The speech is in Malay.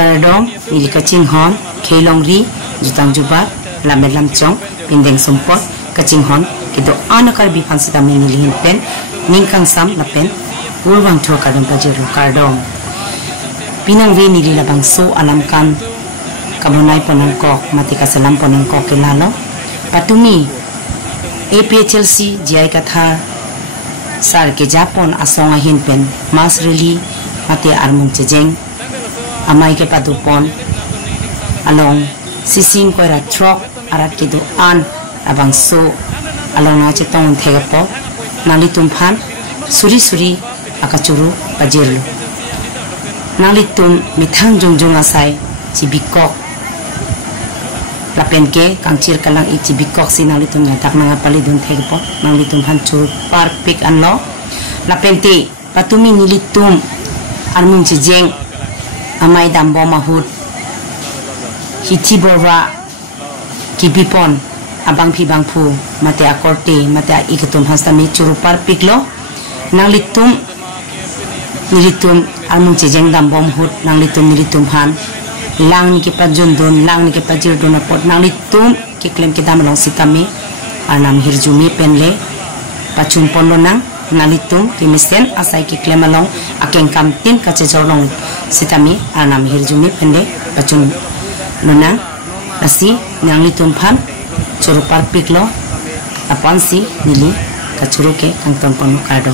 Karadom nili kaching hon khelongri jutang juba lamet lamchong pindeng sumpot kaching hon kido anakar bipang sitami nili hinpen ningkang sam lapen purwang thur kadam pajero Karadom pinang ve nili labang so alamkan kabunai ponang kok mati kasalam ponang kok kelalo patumi APHLC jai katha sar ke Japon asonga hinpen mas reli mati armung chejeng amai ke padupon along sising koira truck arat kido an abang so along na chetong thegapo nali tumphan suri akachuru pajirlu nali tum mithang jongjong asai cibikok lapen ke kangchir kalang cibikok si nali tum nyatak nanga pali dun thegapo nali tumphan chur par pik anlo lapen te patumi nilitum armung chejeng amai dambo mahut hiti borwa kibipon abang pi bangpu mate akorte mate iketum hastami churupar piklo nanglitum nilitum armung chejeng dambo mahut nanglitum nilitum han lang ni ke pajundun lang ni ke pajirdun apot nanglitum ke klem ke damlong sitami anam hirjumi penle pachun ponlo nang nalitum kimisen asai ki klemalong akeng kamtin kache jorong sitami anam hirjumi pende pachun nona asi nalitum phan churupar piklo apansi nili kachuru ke kangton pon kardo